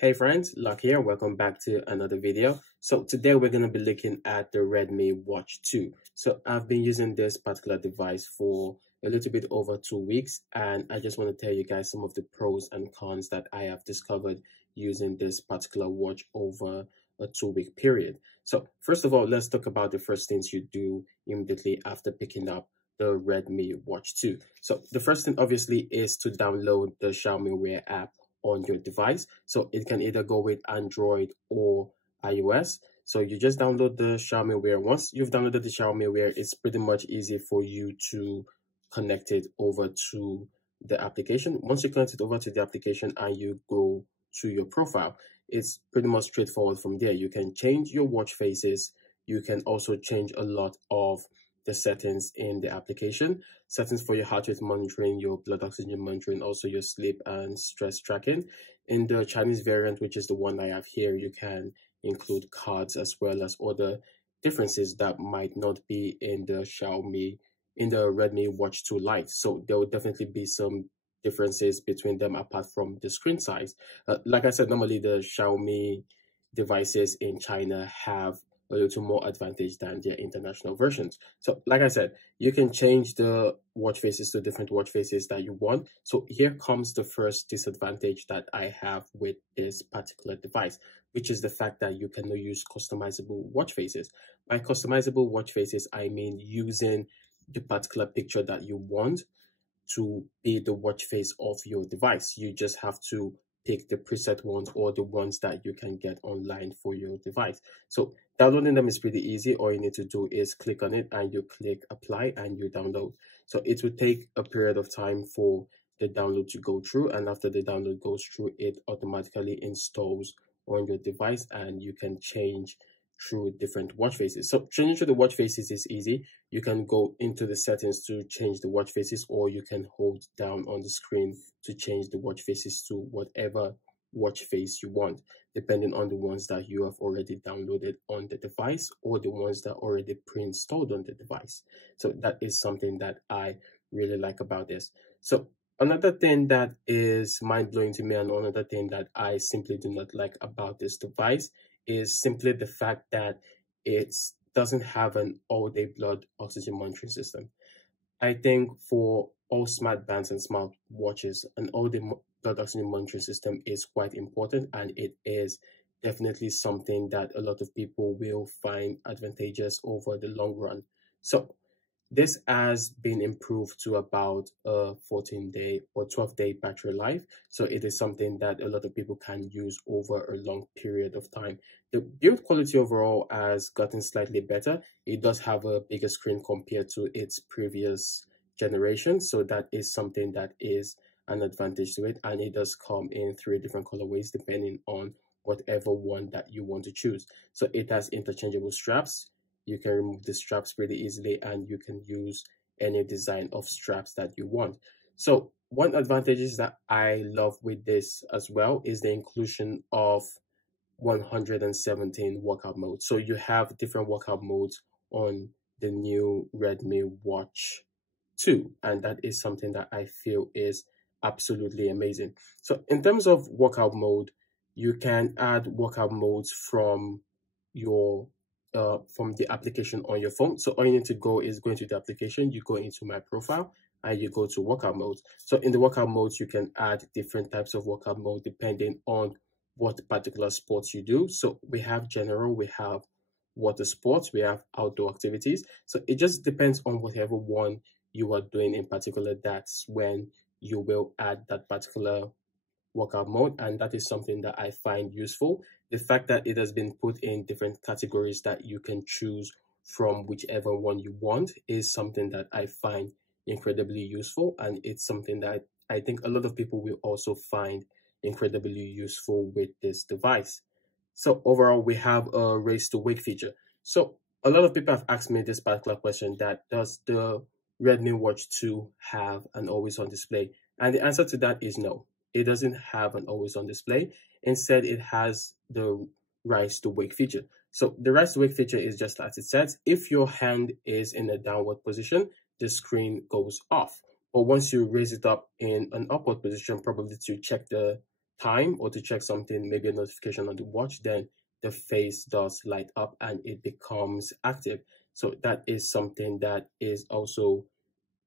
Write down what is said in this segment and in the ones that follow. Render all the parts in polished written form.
Hey friends, Luck here. Welcome back to another video. So today we're going to be looking at the Redmi Watch 2. So I've been using this particular device for a little bit over 2 weeks, and I just want to tell you guys some of the pros and cons that I have discovered using this particular watch over a 2 week period. So first of all, let's talk about the first things you do immediately after picking up the Redmi Watch 2. So the first thing obviously is to download the Xiaomi Where app on your device. So it can either go with Android or iOS. So you just download the Xiaomi Where. Once you've downloaded the Xiaomi Where, it's pretty much easy for you to connect it over to the application. Once you connect it over to the application and you go to your profile, it's pretty much straightforward from there. You can change your watch faces. You can also change a lot of the settings in the application. Settings for your heart rate monitoring, your blood oxygen monitoring, also your sleep and stress tracking. In the Chinese variant, which is the one I have here, you can include cards as well as other differences that might not be in the Redmi Watch 2 Lite. So there will definitely be some differences between them apart from the screen size. Like I said, normally the Xiaomi devices in China have a little more advantage than their international versions. So like I said, you can change the watch faces to different watch faces that you want. So here comes the first disadvantage that I have with this particular device, which is the fact that you cannot use customizable watch faces. By customizable watch faces, I mean using the particular picture that you want to be the watch face of your device. You just have to pick the preset ones or the ones that you can get online for your device. So downloading them is pretty easy. All you need to do is click on it and you click apply and you download. So it will take a period of time for the download to go through, and after the download goes through, it automatically installs on your device and you can change through different watch faces. So changing to the watch faces is easy. You can go into the settings to change the watch faces, or you can hold down on the screen to change the watch faces to whatever watch face you want, depending on the ones that you have already downloaded on the device or the ones that are already pre-installed on the device. So that is something that I really like about this. So another thing that is mind-blowing to me, and another thing that I simply do not like about this device, is simply the fact that it doesn't have an all-day blood oxygen monitoring system. I think for all smart bands and smart watches, an all-day blood oxygen monitoring system is quite important, and it is definitely something that a lot of people will find advantageous over the long run. So this has been improved to about a 14-day or 12-day battery life. So it is something that a lot of people can use over a long period of time. The build quality overall has gotten slightly better. It does have a bigger screen compared to its previous generation. So that is something that is an advantage to it. And it does come in 3 different colorways depending on whatever one that you want to choose. So it has interchangeable straps. You can remove the straps pretty easily, and you can use any design of straps that you want. So one advantage is that I love with this as well is the inclusion of 117 workout modes. So you have different workout modes on the new Redmi Watch 2, and that is something that I feel is absolutely amazing. So in terms of workout mode, you can add workout modes from the application on your phone. So all you need to go is go into the application, you go into my profile, and you go to workout modes. So in the workout modes, you can add different types of workout mode depending on what particular sports you do. So we have general, we have water sports, we have outdoor activities. So it just depends on whatever one you are doing in particular. That's when you will add that particular workout mode, and that is something that I find useful. The fact that it has been put in different categories that you can choose from whichever one you want is something that I find incredibly useful, and it's something that I think a lot of people will also find incredibly useful with this device. So overall, we have a race to wake feature. So a lot of people have asked me this particular question, that does the Redmi Watch 2 have an always on display? And the answer to that is no. It doesn't have an always on display. Instead, it has the rise to wake feature. So the rise to wake feature is just as it says. If your hand is in a downward position, the screen goes off. But once you raise it up in an upward position, probably to check the time or to check something, maybe a notification on the watch, then the face does light up and it becomes active. So that is something that is also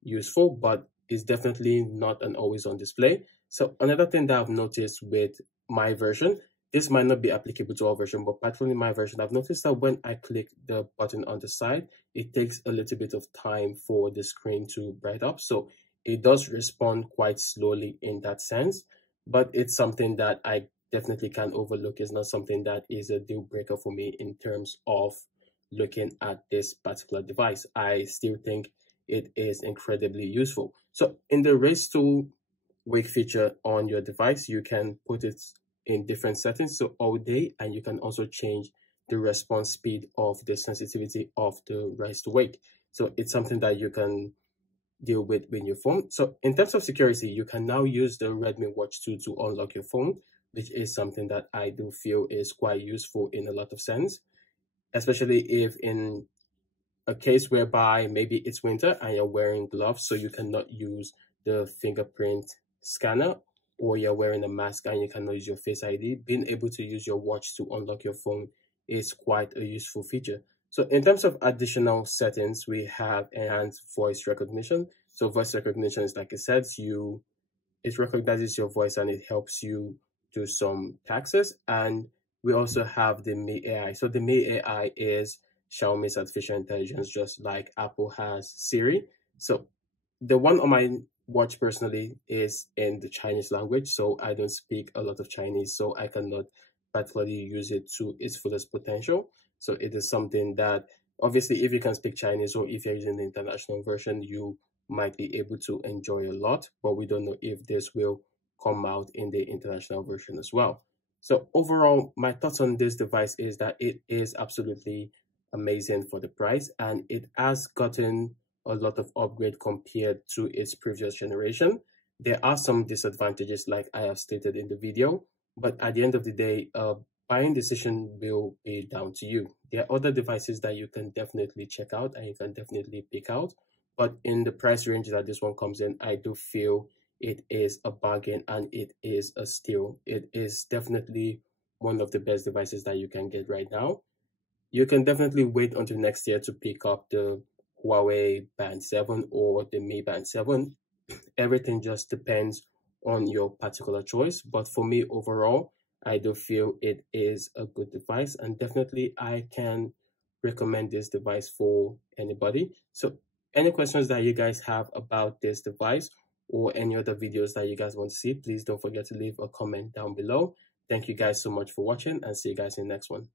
useful, but is definitely not an always on display. So another thing that I've noticed with my version, this might not be applicable to all version, but particularly my version, I've noticed that when I click the button on the side, it takes a little bit of time for the screen to bright up. So it does respond quite slowly in that sense, but it's something that I definitely can't overlook. It's not something that is a deal breaker for me in terms of looking at this particular device. I still think it is incredibly useful. So in the raise to wake feature on your device, you can put it in different settings, so all day, and you can also change the response speed of the sensitivity of the rise to wake. So it's something that you can deal with your phone. So in terms of security, you can now use the Redmi Watch 2 to unlock your phone, which is something that I do feel is quite useful in a lot of sense, especially if in a case whereby maybe it's winter and you're wearing gloves, so you cannot use the fingerprint scanner, or you're wearing a mask and you cannot use your Face ID, being able to use your watch to unlock your phone is quite a useful feature. So in terms of additional settings, we have enhanced voice recognition. So voice recognition is, like I said, it recognizes your voice and it helps you do some taxes. And we also have the Mi AI. So the Mi AI is Xiaomi's artificial intelligence, just like Apple has Siri. So the one on my watch personally is in the Chinese language, so I don't speak a lot of Chinese, so I cannot particularly use it to its fullest potential. So it is something that obviously if you can speak Chinese or if you're using the international version, you might be able to enjoy a lot, but we don't know if this will come out in the international version as well. So overall, my thoughts on this device is that it is absolutely amazing for the price, and it has gotten a lot of upgrade compared to its previous generation. There are some disadvantages like I have stated in the video, but at the end of the day, buying decision will be down to you. There are other devices that you can definitely check out and you can definitely pick out, but in the price range that this one comes in, I do feel it is a bargain and it is a steal. It is definitely one of the best devices that you can get right now. You can definitely wait until next year to pick up the Huawei Band 7 or the Mi Band 7. Everything just depends on your particular choice. But for me, overall, I do feel it is a good device, and definitely I can recommend this device for anybody. So any questions that you guys have about this device or any other videos that you guys want to see, please don't forget to leave a comment down below. Thank you guys so much for watching, and see you guys in the next one.